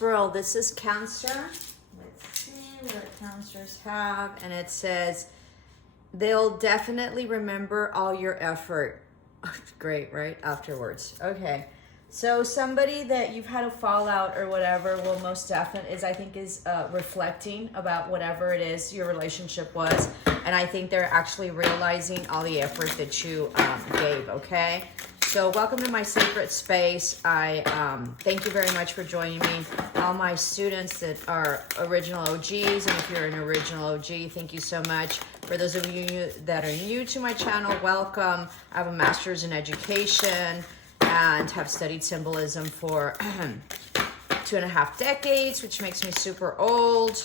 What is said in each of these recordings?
Bro, this is Cancer. Let's see what Cancers have. And it says, they'll definitely remember all your effort. Great, right? Afterwards. Okay. So somebody that you've had a fallout or whatever will most definitely is reflecting about whatever it is your relationship was. And I think they're actually realizing all the effort that you gave, okay? So welcome to my sacred space. I thank you very much for joining me. All my students that are original OGs, and if you're an original OG, thank you so much. For those of you that are new to my channel, welcome. I have a master's in education and have studied symbolism for 2.5 decades, which makes me super old,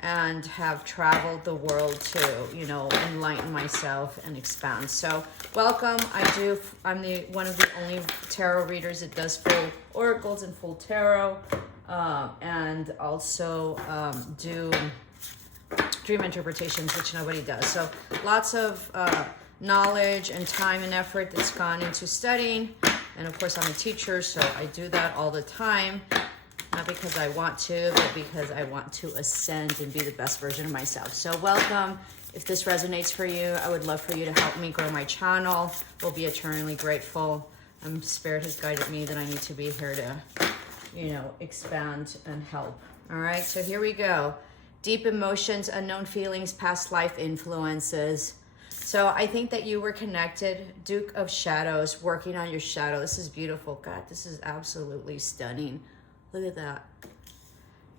and have traveled the world to, you know, enlighten myself and expand. So welcome. I'm one of the only tarot readers that does full oracles and full tarot, and also do dream interpretations, which nobody does. So lots of knowledge and time and effort that's gone into studying. And of course I'm a teacher, so I do that all the time. Not because I want to, but because I want to ascend and be the best version of myself. So welcome. If this resonates for you, I would love for you to help me grow my channel. We'll be eternally grateful. Spirit has guided me that I need to be here to, you know, expand and help. All right, so here we go. Deep emotions, unknown feelings, past life influences. So I think that you were connected. Duke of Shadows, working on your shadow. This is beautiful. God, this is absolutely stunning. Look at that.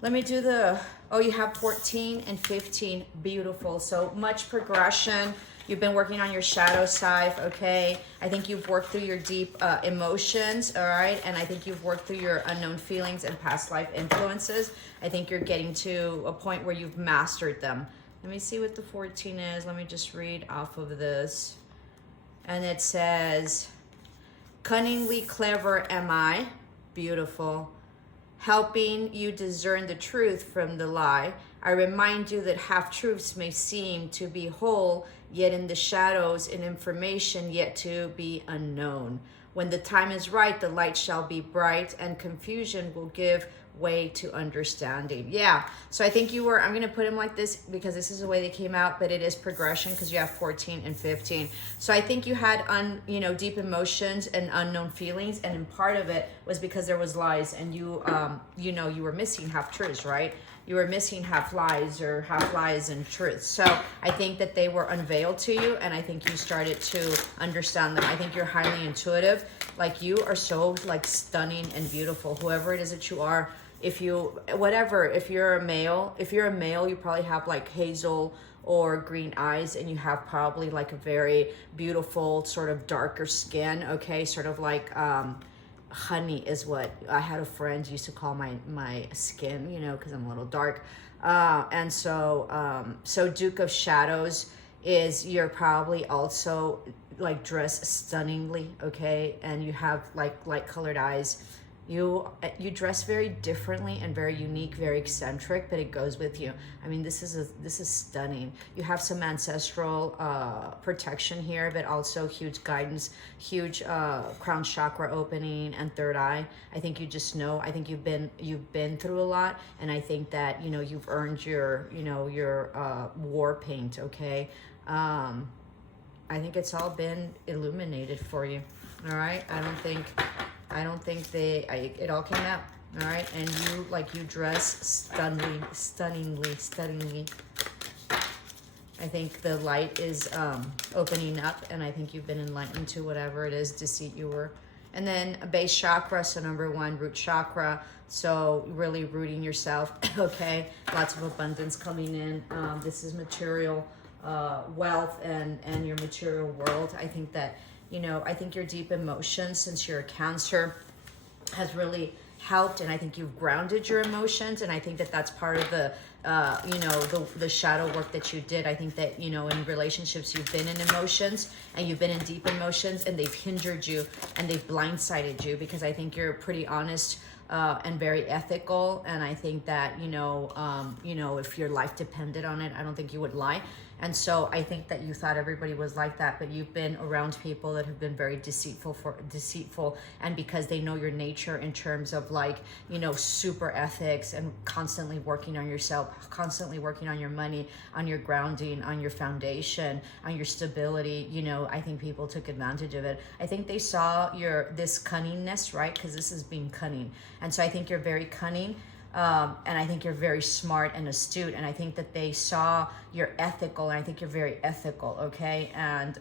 Let me do you have 14 and 15. Beautiful. So much progression. You've been working on your shadow side, okay? I think you've worked through your deep emotions, all right? And I think you've worked through your unknown feelings and past life influences. I think you're getting to a point where you've mastered them. Let me see what the 14 is. Let me just read off of this. And it says, cunningly clever am I. Beautiful. Helping you discern the truth from the lie. I remind you that half-truths may seem to be whole, yet in the shadows and information yet to be unknown. When the time is right, the light shall be bright, and confusion will give way to understanding. Yeah, so I think I'm going to put them like this because this is the way they came out, but it is progression because you have 14 and 15. So I think you had deep emotions and unknown feelings, and in part of it was because there was lies, and you were missing half truths, right? You were missing half lies and truths. So I think that they were unveiled to you, and I think you started to understand them. I think you're highly intuitive. Like, you are so like stunning and beautiful, whoever it is that you are. If you're a male, you probably have like hazel or green eyes, and you have probably like a very beautiful sort of darker skin, okay? Sort of like honey is what I had a friend used to call my skin, you know, because I'm a little dark. And so Duke of Shadows is you're probably also like dressed stunningly, okay? And you have like light colored eyes. You dress very differently and very unique, very eccentric, but it goes with you. I mean, this is stunning. You have some ancestral protection here, but also huge guidance, huge crown chakra opening and third eye. I think you just know. I think you've been through a lot, and I think that you've earned your war paint. Okay, I think it's all been illuminated for you. All right, I don't think it all came out. All right, and you dress stunningly. I think the light is opening up, and I think you've been enlightened to whatever it is deceit you were. And then a base chakra, so number 1, root chakra. So really rooting yourself. Okay, lots of abundance coming in. This is material wealth and your material world. I think that I think your deep emotions, since you're a Cancer, has really helped, and I think you've grounded your emotions, and I think that that's part of the the shadow work that you did. I think that in relationships you've been in emotions, and you've been in deep emotions, and they've hindered you and they've blindsided you, because I think you're pretty honest and very ethical, and I think that if your life depended on it, I don't think you would lie. And so I think that you thought everybody was like that, but you've been around people that have been very deceitful, and because they know your nature in terms of like, you know, super ethics and constantly working on yourself, constantly working on your money, on your grounding, on your foundation, on your stability, you know, I think people took advantage of it. I think they saw this cunningness, right? Because this is being cunning. And so I think you're very cunning. And I think you're very smart and astute, and I think that they saw you're ethical, and I think you're very ethical, okay? And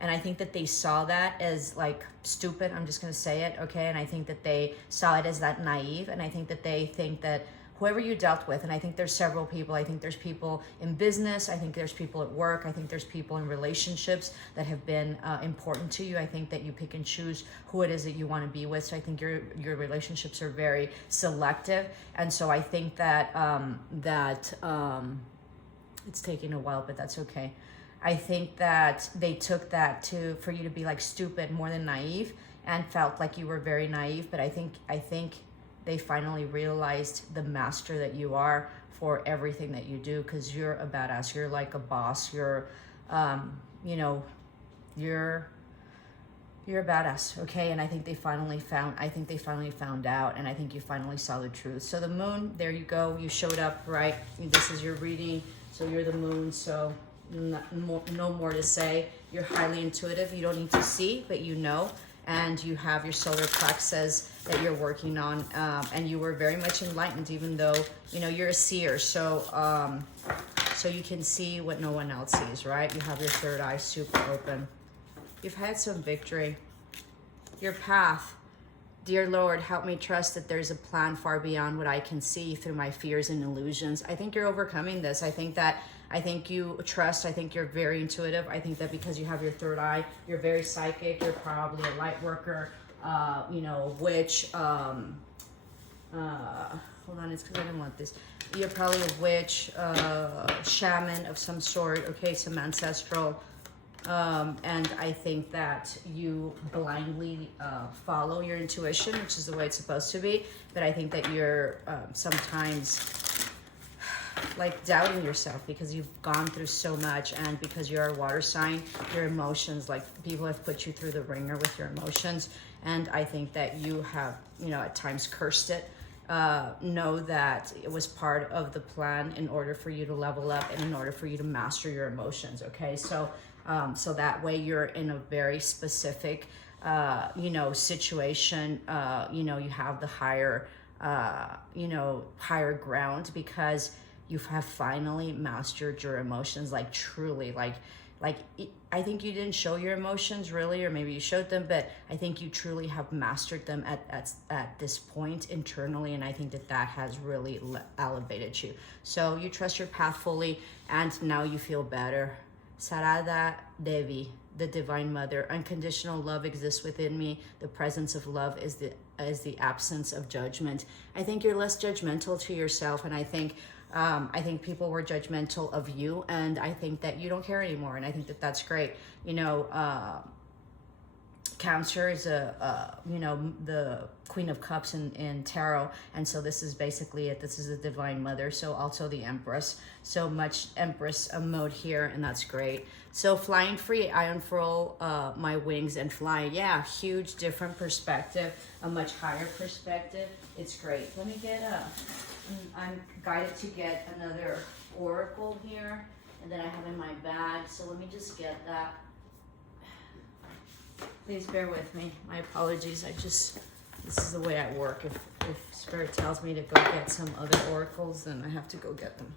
I think that they saw that as like stupid, I'm just gonna say it, okay? And I think that they saw it as that naive, and I think that they think that whoever you dealt with, and I think there's several people, I think there's people in business, I think there's people at work, I think there's people in relationships that have been important to you. I think that you pick and choose who it is that you want to be with. So I think your relationships are very selective, and so I think that it's taking a while, but that's okay. I think that they took that for you to be like stupid more than naive, and felt like you were very naive. But I think they finally realized the master that you are for everything that you do, because you're a badass. You're like a boss. You're, you know, you're a badass, okay? And I think they finally found out, and I think you finally saw the truth. So the moon, there you go. You showed up, right? This is your reading. So you're the moon, so no more to say. You're highly intuitive. You don't need to see, but you know. And you have your solar plexus that you're working on, and you were very much enlightened, even though, you know, you're a seer. So so you can see what no one else sees, right? You have your third eye super open. You've had some victory. Your path. Dear Lord, help me trust that there's a plan far beyond what I can see through my fears and illusions. I think you're overcoming this. I think you trust. I think you're very intuitive. I think that because you have your third eye, you're very psychic. You're probably a light worker, you know, witch. Hold on, it's because I didn't want this. You're probably a witch, shaman of some sort, okay, some ancestral. And I think that you blindly follow your intuition, which is the way it's supposed to be. But I think that you're sometimes like doubting yourself because you've gone through so much, and because you're a water sign, your emotions, like people have put you through the ringer with your emotions. And I think that you have, you know, at times cursed it. Know that it was part of the plan in order for you to level up and in order for you to master your emotions, okay? So so that way you're in a very specific, you know, situation. You know, you have the higher, you know, higher ground, because you have finally mastered your emotions, like truly, like I think you didn't show your emotions really, or maybe you showed them, but I think you truly have mastered them at this point internally, and I think that has really elevated you. So you trust your path fully, and now you feel better. Sarada Devi, the Divine Mother. Unconditional love exists within me. The presence of love is the absence of judgment. I think you're less judgmental to yourself, and I think people were judgmental of you, and I think that you don't care anymore, and I think that that's great. You know, Cancer is you know, the Queen of Cups in tarot, and so this is basically it. This is the Divine Mother, so also the Empress. So much Empress mode here, and that's great. So flying free, I unfurl my wings and fly. Yeah, huge different perspective, a much higher perspective. It's great. Let me get I'm guided to get another oracle here, and then I have in my bag. So let me just get that. Please bear with me. My apologies. This is the way I work. If Spirit tells me to go get some other oracles, then I have to go get them.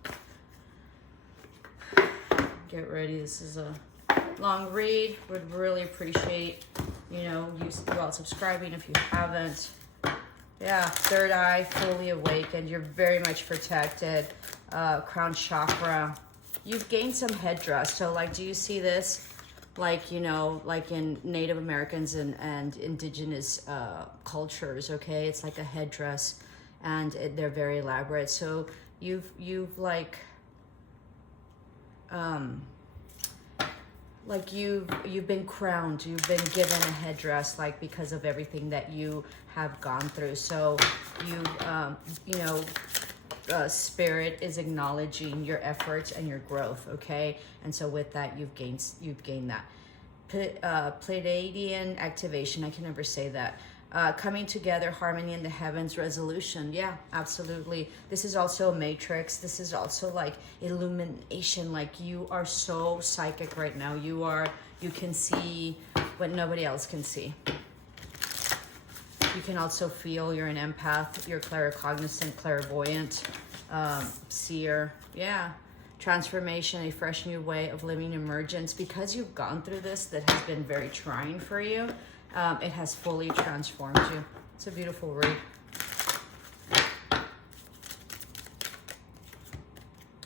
Get ready. This is a long read. Would really appreciate, you know, you all subscribing if you haven't. Yeah, third eye, fully awakened. You're very much protected. Crown chakra. You've gained some headdress. So, like, do you see this? Like, you know, like in Native Americans and indigenous cultures, okay? It's like a headdress, and they're very elaborate. So you've like you've been crowned, you've been given a headdress, like because of everything that you have gone through. So you know, spirit is acknowledging your efforts and your growth, okay? And so with that, you've gained that. Pleiadian activation, I can never say that. Coming together, harmony in the heavens, resolution. Yeah, absolutely. This is also a matrix. This is also like illumination. Like you are so psychic right now. You can see what nobody else can see. You can also feel. You're an empath. You're claircognizant, clairvoyant, seer. Yeah. Transformation, a fresh new way of living, emergence. Because you've gone through this that has been very trying for you, it has fully transformed you. It's a beautiful read.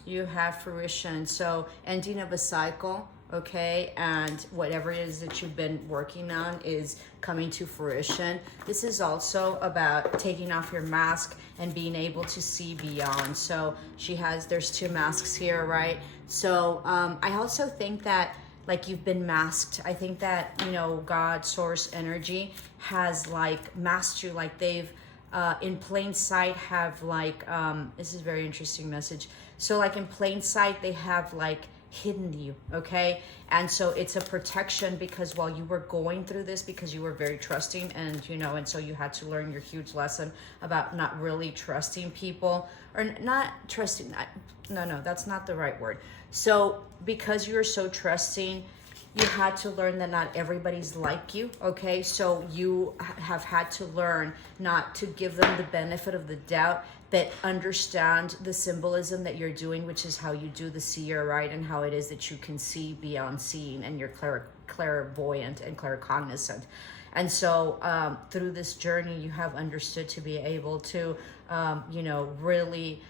You have fruition, so ending of a cycle, okay, and whatever it is that you've been working on is coming to fruition. This is also about taking off your mask and being able to see beyond. So there's 2 masks here, right? So I also think that like you've been masked. I think that, you know, God, source, energy has like masked you, like they've in plain sight have like, this is a very interesting message. So like in plain sight, they have like hidden you, okay? And so it's a protection because while you were going through this, because you were very trusting and, you know, and so you had to learn your huge lesson about not really trusting people or not trusting, no, that's not the right word. So because you were so trusting, you had to learn that not everybody's like you, okay? So you have had to learn not to give them the benefit of the doubt, but understand the symbolism that you're doing, which is how you do the seer, right? And how it is that you can see beyond seeing and you're clairvoyant and claircognizant. And so through this journey, you have understood to be able to, you know, really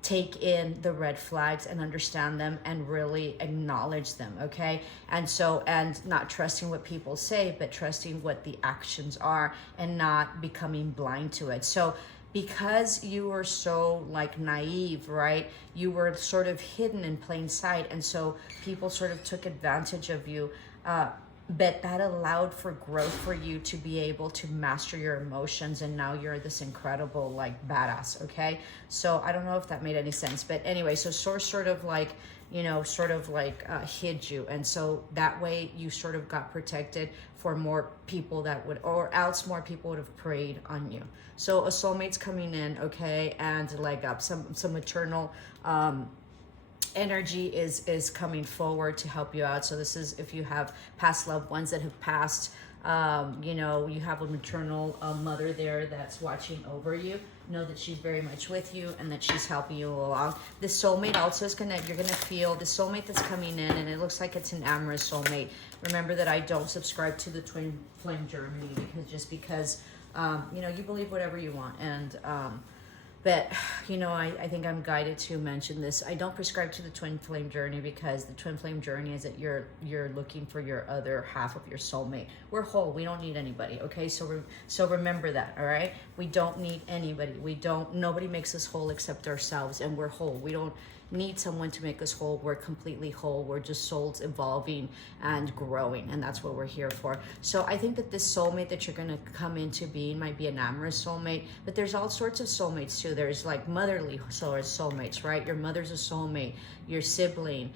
take in the red flags and understand them and really acknowledge them, okay? And so, and not trusting what people say, but trusting what the actions are and not becoming blind to it. So because you were so like naive, right? You were sort of hidden in plain sight. And so people sort of took advantage of you. But that allowed for growth for you to be able to master your emotions, and now you're this incredible like badass, okay? So I don't know if that made any sense, but anyway, so source sort of like, you know, sort of like hid you, and so that way you sort of got protected for more people that would, or else more people would have preyed on you. So a soulmate's coming in, okay, and leg up, some maternal energy is coming forward to help you out. So this is if you have past loved ones that have passed, you know, you have a maternal mother there that's watching over you. Know that she's very much with you and that she's helping you along. This soulmate also is you're gonna feel the soulmate that's coming in, and it looks like it's an amorous soulmate. Remember that I don't subscribe to the twin flame Germany because you know, you believe whatever you want, and but, you know, I think I'm guided to mention this. I don't prescribe to the twin flame journey because the twin flame journey is that you're looking for your other half of your soulmate. We're whole. We don't need anybody, okay? So remember that, all right? We don't need anybody. Nobody makes us whole except ourselves, and we're whole. We don't need someone to make us whole. We're completely whole. We're just souls evolving and growing, and that's what we're here for. So I think that this soulmate that you're going to come into being might be an amorous soulmate, but there's all sorts of soulmates too. There's like motherly soulmates, right? Your mother's a soulmate, your sibling,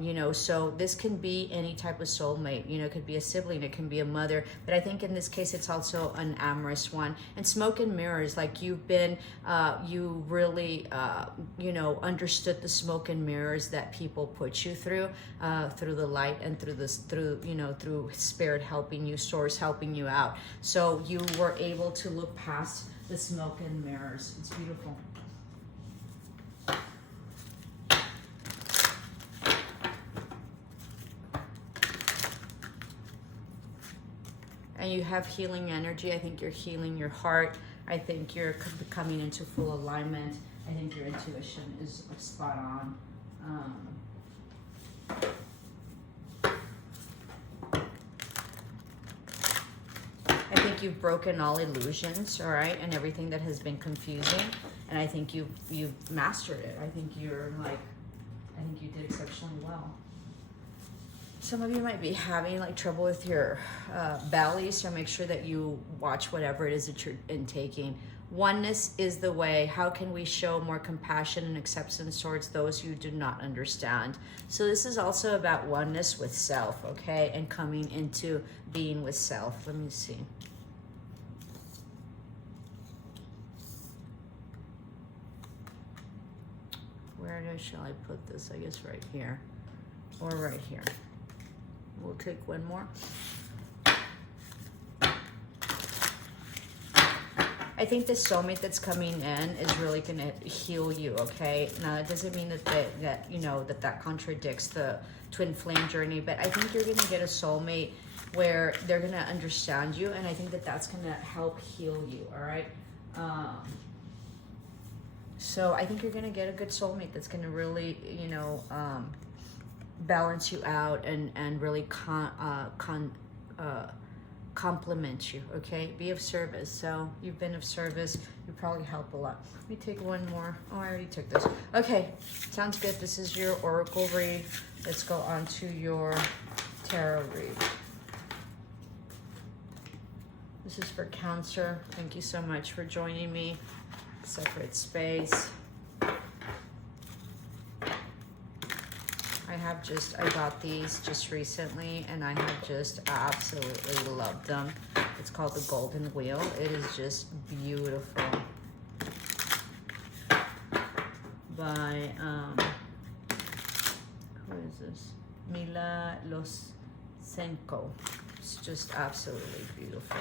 you know, so this can be any type of soulmate. You know, it could be a sibling, it can be a mother, but I think in this case it's also an amorous one. And smoke and mirrors, like you've been you really you know, understood the smoke and mirrors that people put you through the light and through spirit helping you, source helping you out. So you were able to look past the smoke and mirrors. It's beautiful. And you have healing energy. I think you're healing your heart. I think you're coming into full alignment. I think your intuition is spot on. I think you've broken all illusions, all right, and everything that has been confusing. And I think you've mastered it. I think you did exceptionally well. Some of you might be having like trouble with your belly, so make sure that you watch whatever it is that you're intaking. Oneness is the way. How can we show more compassion and acceptance towards those who do not understand? So this is also about oneness with self, okay? And coming into being with self. Let me see. Where shall I put this? I guess right here or right here. We'll take one more. I think the soulmate that's coming in is really going to heal you, okay? Now, that doesn't mean that you know, that contradicts the twin flame journey, but I think you're going to get a soulmate where they're going to understand you, and I think that that's going to help heal you, all right? So I think you're going to get a good soulmate that's going to really, you know, balance you out and really compliment you, okay? Be of service. So you've been of service. You probably help a lot. Let me take one more. Oh, I already took this. Okay, sounds good. This is your oracle read. Let's go on to your tarot read. This is for Cancer. Thank you so much for joining me. Separate space. I got these just recently and I have just absolutely loved them. It's called the Golden Wheel. It is just beautiful. By, who is this? Mila Losenko. It's just absolutely beautiful.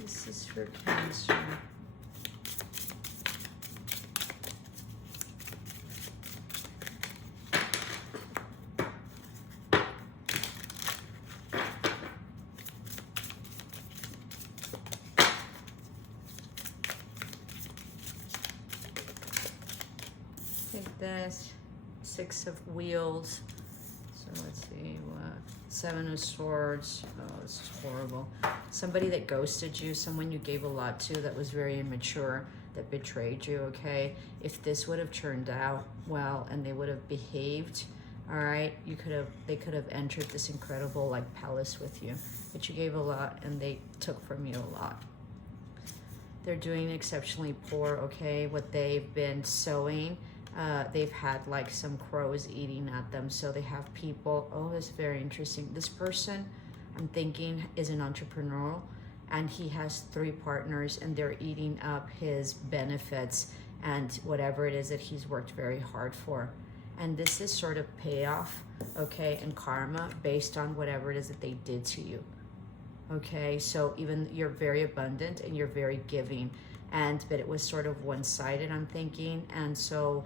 This is for Cancer. Take this, 6 of Wheels. So let's see, what? 7 of Swords. Oh, this is horrible. Somebody that ghosted you, someone you gave a lot to that was very immature, that betrayed you, okay? If this would have turned out well and they would have behaved, all right, they could have entered this incredible like palace with you, but you gave a lot and they took from you a lot. They're doing exceptionally poor, okay? What they've been sowing, they've had like some crows eating at them. So they have people, oh, that's very interesting. This person, I'm thinking, is an entrepreneur and he has 3 partners and they're eating up his benefits and whatever it is that he's worked very hard for. And this is sort of payoff, okay, and karma based on whatever it is that they did to you. Okay, so even you're very abundant and you're very giving, but it was sort of one-sided, I'm thinking. And so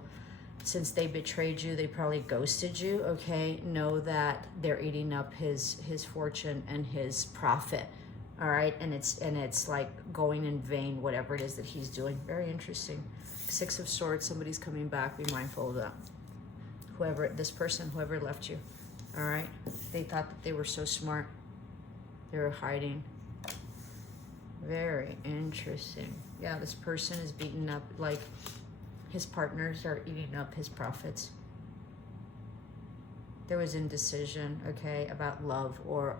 since they betrayed you, they probably ghosted you, okay? Know that they're eating up his fortune and his profit, all right? And it's like going in vain, whatever it is that he's doing. Very interesting. 6 of Swords, somebody's coming back. Be mindful of that. Whoever left you, all right? They thought that they were so smart. They were hiding. Very interesting. Yeah, this person is beaten up, like his partners are eating up his profits. There was indecision, okay, about love or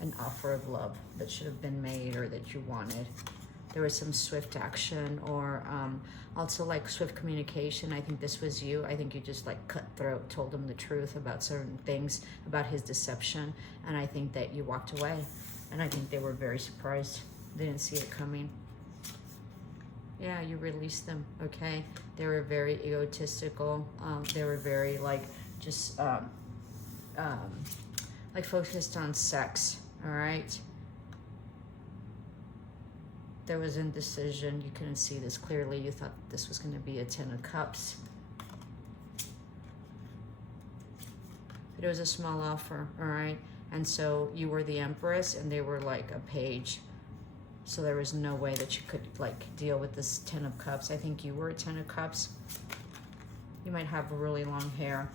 an offer of love that should have been made or that you wanted. There was some swift action or also like swift communication. I think this was you. I think you just like cutthroat, told him the truth about certain things, about his deception. And I think that you walked away. And I think they were very surprised. They didn't see it coming. Yeah, you released them, okay? They were very egotistical. They were very like just like focused on sex, all right? There was indecision. You couldn't see this clearly. You thought this was going to be a 10 of Cups. But it was a small offer, all right? And so you were the Empress and they were like a page. So there was no way that you could like deal with this 10 of Cups. I think you were a 10 of Cups. You might have really long hair,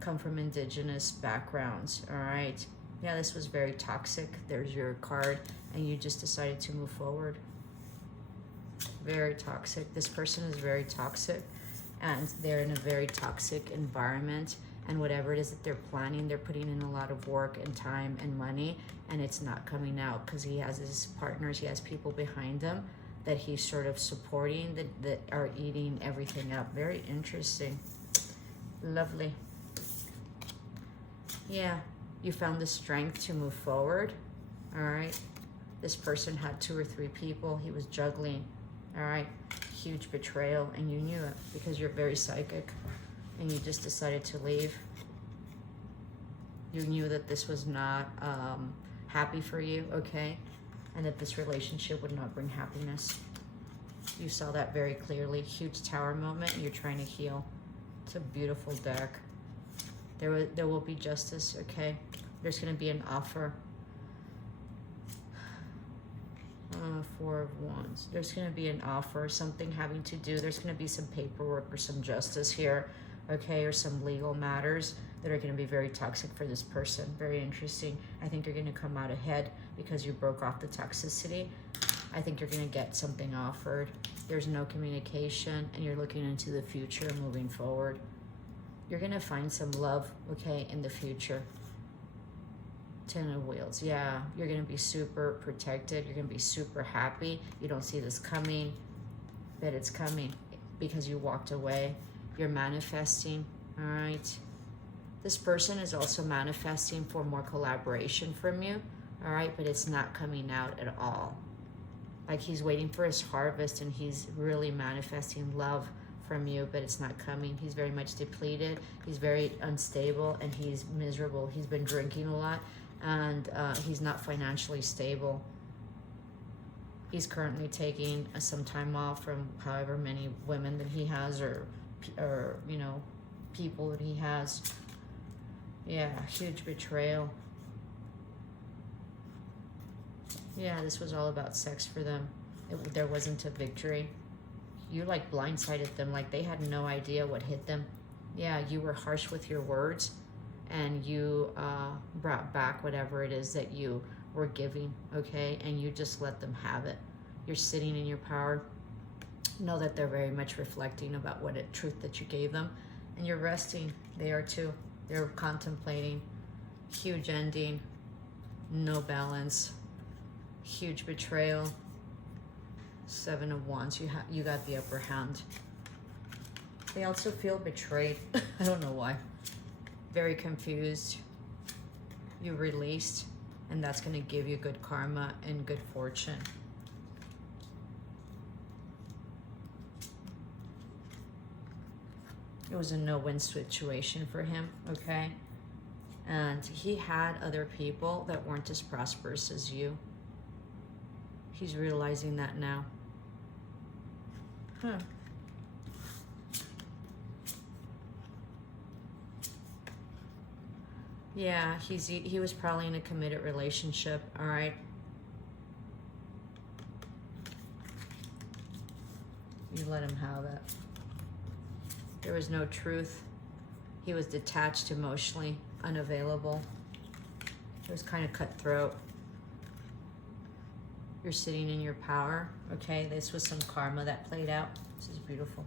come from indigenous backgrounds, all right? Yeah, this was very toxic. There's your card, and you just decided to move forward. Very toxic. This person is very toxic, and they're in a very toxic environment, And whatever it is that they're planning, they're putting in a lot of work and time and money, and it's not coming out because he has his partners, he has people behind him that he's sort of supporting that are eating everything up. Very interesting. Lovely. Yeah, you found the strength to move forward. All right. This person had 2 or 3 people he was juggling. All right. Huge betrayal, and you knew it because you're very psychic, and you just decided to leave. You knew that this was not happy for you, okay? And that this relationship would not bring happiness. You saw that very clearly. Huge tower moment, and you're trying to heal. It's a beautiful deck. There will be justice, okay? There's going to be an offer. 4 of Wands. There's going to be an offer, something having to do. There's going to be some paperwork or some justice here, okay? Or some legal matters that are going to be very toxic for this person. Very interesting. I think you're going to come out ahead because you broke off the toxicity. I think you're going to get something offered. There's no communication, and you're looking into the future, moving forward. You're going to find some love, okay, in the future. 10 of Wheels. Yeah, you're going to be super protected. You're going to be super happy. You don't see this coming, but it's coming because you walked away. You're manifesting, all right? This person is also manifesting for more collaboration from you, all right? But it's not coming out at all. Like he's waiting for his harvest, and he's really manifesting love from you, but it's not coming. He's very much depleted. He's very unstable, and he's miserable. He's been drinking a lot, and he's not financially stable. He's currently taking some time off from however many women that he has, or you know, people that he has. Yeah, huge betrayal. Yeah, this was all about sex for them. There wasn't a victory. You like blindsided them, like they had no idea what hit them. Yeah, you were harsh with your words, and you brought back whatever it is that you were giving, okay? And you just let them have it. You're sitting in your power. Know that they're very much reflecting about what truth that you gave them, and you're resting. They are too. They're contemplating. Huge ending. No balance. Huge betrayal. 7 of Wands. You got the upper hand. They also feel betrayed. I don't know why. Very confused. You released, and that's going to give you good karma and good fortune. It was a no-win situation for him, okay? And he had other people that weren't as prosperous as you. He's realizing that now. Huh. Yeah, he was probably in a committed relationship, all right? You let him have it. There was no truth. He was detached emotionally, unavailable. It was kind of cutthroat. You're sitting in your power, okay? This was some karma that played out. This is beautiful.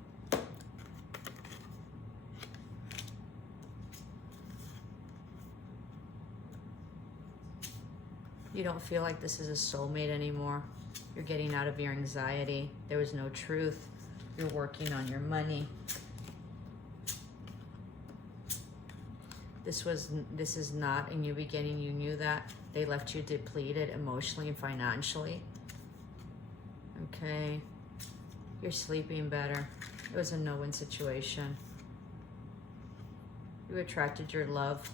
You don't feel like this is a soulmate anymore. You're getting out of your anxiety. There was no truth. You're working on your money. This is not a new beginning. You knew that. They left you depleted emotionally and financially. Okay. You're sleeping better. It was a no-win situation. You attracted your love.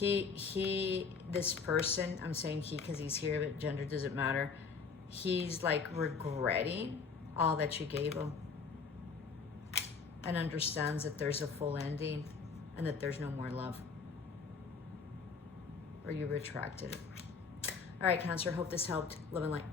This person, I'm saying he because he's here, but gender doesn't matter. He's like regretting all that you gave him, and understands that there's a full ending and that there's no more love. Or you retracted it. All right, Cancer, hope this helped. Love and light.